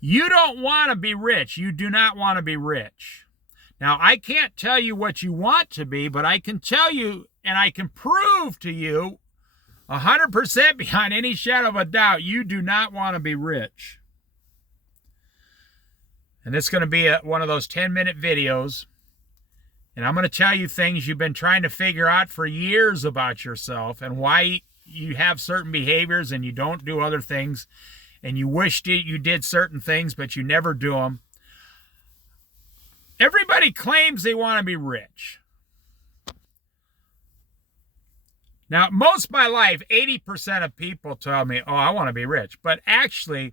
You don't want to be rich. You do not want to be rich. Now, I can't tell you what you want to be, but I can tell you and I can prove to you 100% behind any shadow of a doubt, you do not want to be rich. And it's going to be one of those 10-minute videos. And I'm going to tell you things you've been trying to figure out for years about yourself and why you have certain behaviors and you don't do other things. And you wished you did certain things, but you never do them. Everybody claims they want to be rich. Now, most of my life, 80% of people tell me, oh, I want to be rich. But actually,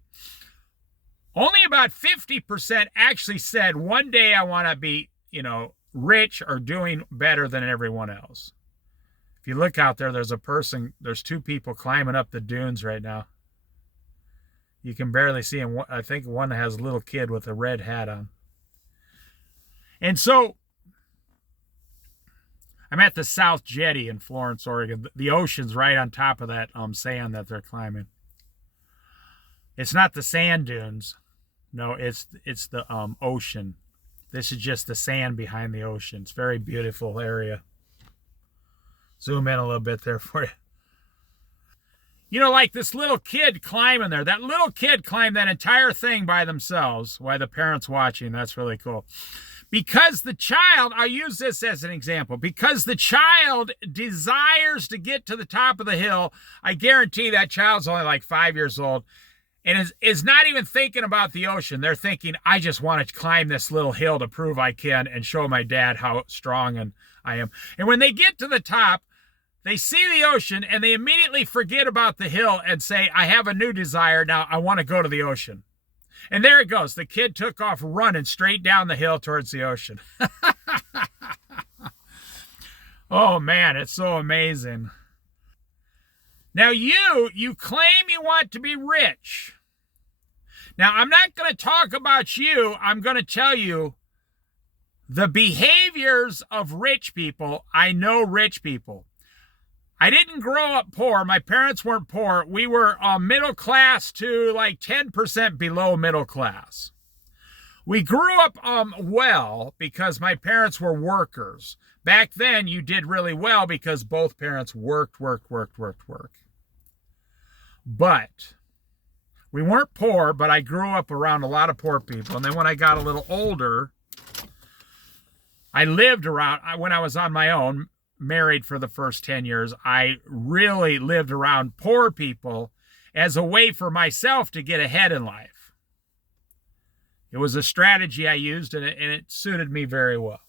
only about 50% actually said, one day I want to be, rich or doing better than everyone else. If you look out there, there's two people climbing up the dunes right now. You can barely see him. I think one has a little kid with a red hat on. And so, I'm at the South Jetty in Florence, Oregon. The ocean's right on top of that sand that they're climbing. It's not the sand dunes. No, it's the ocean. This is just the sand behind the ocean. It's a very beautiful area. Zoom in a little bit there for you. Like this little kid climbing there. That little kid climbed that entire thing by themselves while the parents watching. That's really cool. Because the child, I'll use this as an example, because the child desires to get to the top of the hill, I guarantee that child's only like 5 years old and is not even thinking about the ocean. They're thinking, I just want to climb this little hill to prove I can and show my dad how strong I am. And when they get to the top, they see the ocean and they immediately forget about the hill and say, I have a new desire. Now I want to go to the ocean. And there it goes. The kid took off running straight down the hill towards the ocean. Oh, man, it's so amazing. Now, you claim you want to be rich. Now, I'm not going to talk about you. I'm going to tell you the behaviors of rich people. I know rich people. I didn't grow up poor. My parents weren't poor. We were middle class to like 10% below middle class. We grew up well because my parents were workers. Back then, you did really well because both parents worked. But we weren't poor, but I grew up around a lot of poor people. And then when I got a little older, I lived around, when I was on my own, married for the first 10 years, I really lived around poor people as a way for myself to get ahead in life. It was a strategy I used and it suited me very well.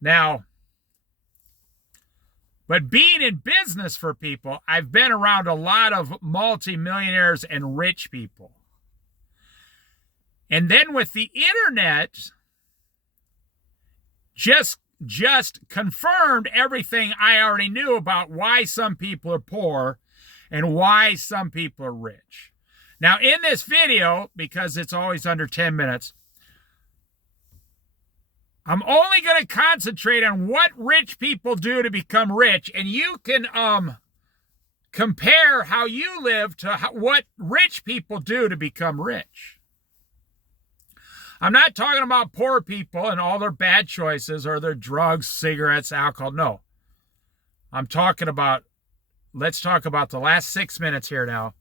Now, but being in business for people, I've been around a lot of multimillionaires and rich people. And then with the internet, just confirmed everything I already knew about why some people are poor and why some people are rich. Now, in this video, because it's always under 10 minutes, I'm only going to concentrate on what rich people do to become rich, and you can compare how you live to what rich people do to become rich. I'm not talking about poor people and all their bad choices or their drugs, cigarettes, alcohol. No. I'm talking about, let's talk about the last 6 minutes here now.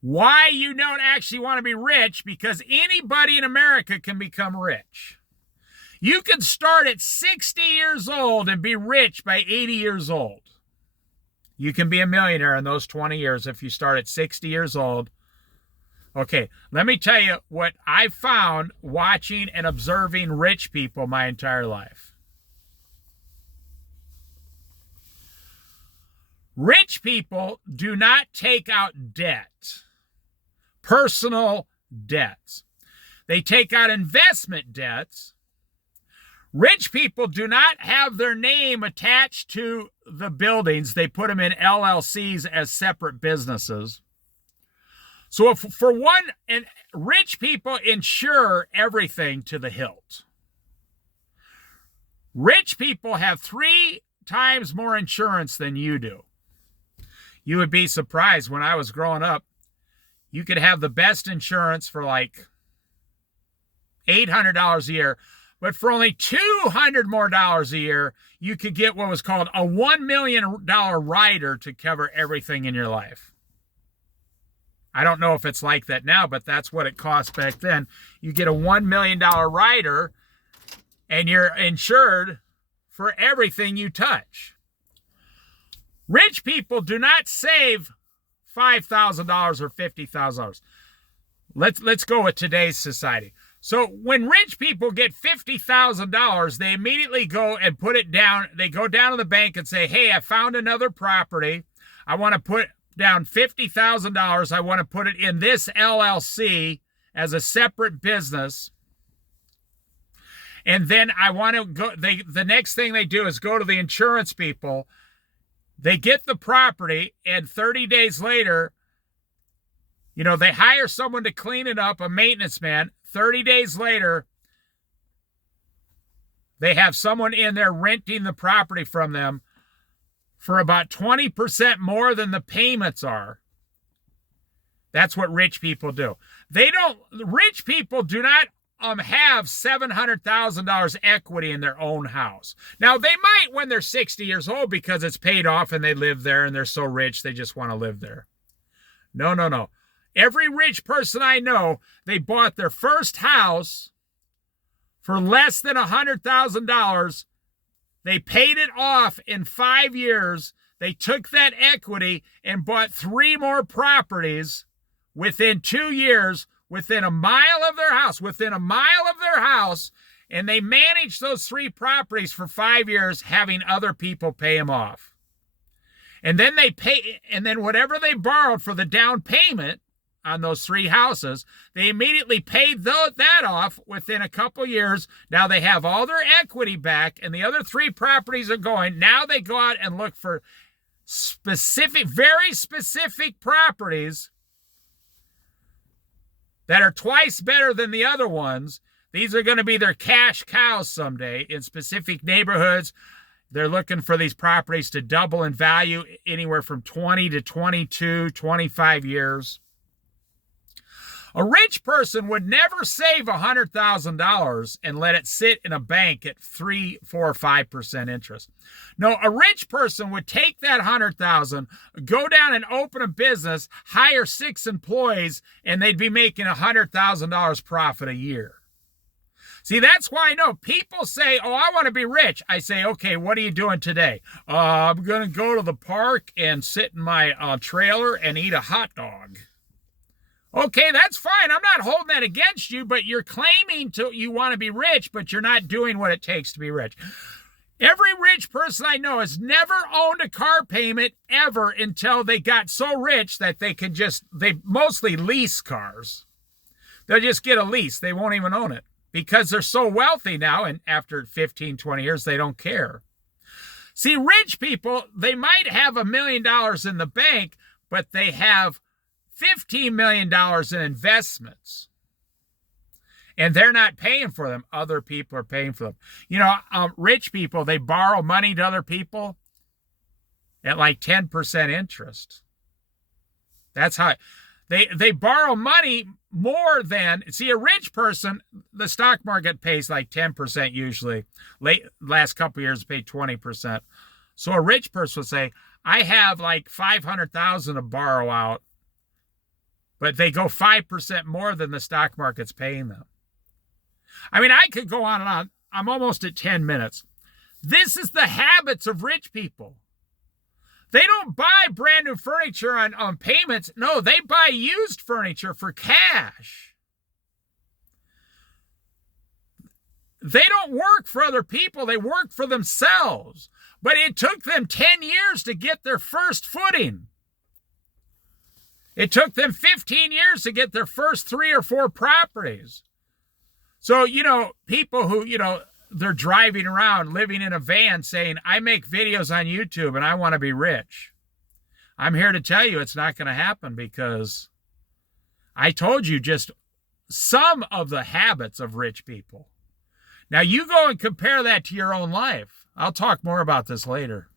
Why you don't actually want to be rich, because anybody in America can become rich. You can start at 60 years old and be rich by 80 years old. You can be a millionaire in those 20 years if you start at 60 years old. Okay, let me tell you what I found watching and observing rich people my entire life. Rich people do not take out debt, personal debts. They take out investment debts. Rich people do not have their name attached to the buildings. They put them in LLCs as separate businesses. So for one, and rich people insure everything to the hilt. Rich people have 3 times more insurance than you do. You would be surprised. When I was growing up, You could have the best insurance for like $800 a year, but for only $200 more a year, you could get what was called a $1 million rider to cover everything in your life. I don't know if it's like that now, but that's what it cost back then. You get a $1 million rider, and you're insured for everything you touch. Rich people do not save $5,000 or $50,000. Let's go with today's society. So when rich people get $50,000, they immediately go and put it down. They go down to the bank and say, hey, I found another property. I want to put down $50,000. I want to put it in this LLC as a separate business. And then I want to go, the next thing they do is go to the insurance people. They get the property, and 30 days later, they hire someone to clean it up, a maintenance man. 30 days later, they have someone in there renting the property from them for about 20% more than the payments are. That's what rich people do. Rich people do not have $700,000 equity in their own house. Now, they might when they're 60 years old because it's paid off and they live there and they're so rich they just want to live there. No. Every rich person I know, they bought their first house for less than $100,000. They paid it off in 5 years. They took that equity and bought 3 more properties within 2 years, within a mile of their house, and they managed those 3 properties for 5 years, having other people pay them off. And then whatever they borrowed for the down payment on those 3 houses, they immediately paid that off within a couple years. Now they have all their equity back, and the other 3 properties are going. Now they go out and look for very specific properties that are twice better than the other ones. These are going to be their cash cows someday in specific neighborhoods. They're looking for these properties to double in value anywhere from 20 to 22, 25 years. A rich person would never save $100,000 and let it sit in a bank at 3, 4, or 5% interest. No, a rich person would take that $100,000, go down and open a business, hire 6 employees, and they'd be making $100,000 profit a year. See, that's why I know people say, oh, I want to be rich. I say, okay, what are you doing today? I'm going to go to the park and sit in my trailer and eat a hot dog. Okay, that's fine. I'm not holding that against you, but you're claiming you want to be rich, but you're not doing what it takes to be rich. Every rich person I know has never owned a car payment ever until they got so rich that they mostly lease cars. They'll just get a lease. They won't even own it because they're so wealthy now, and after 15, 20 years, they don't care. See, rich people, they might have $1 million in the bank, but they have $15 million in investments. And they're not paying for them. Other people are paying for them. Rich people, they borrow money to other people at like 10% interest. That's how they borrow money more than, see, a rich person, the stock market pays like 10% usually. Last couple of years, it paid 20%. So a rich person would say, I have like $500,000 to borrow out, but they go 5% more than the stock market's paying them. I mean, I could go on and on. I'm almost at 10 minutes. This is the habits of rich people. They don't buy brand new furniture on payments. No, they buy used furniture for cash. They don't work for other people. They work for themselves. But it took them 10 years to get their first footing. It took them 15 years to get their first 3 or 4 properties. So, people who, they're driving around, living in a van saying, I make videos on YouTube and I want to be rich. I'm here to tell you it's not going to happen because I told you just some of the habits of rich people. Now, you go and compare that to your own life. I'll talk more about this later.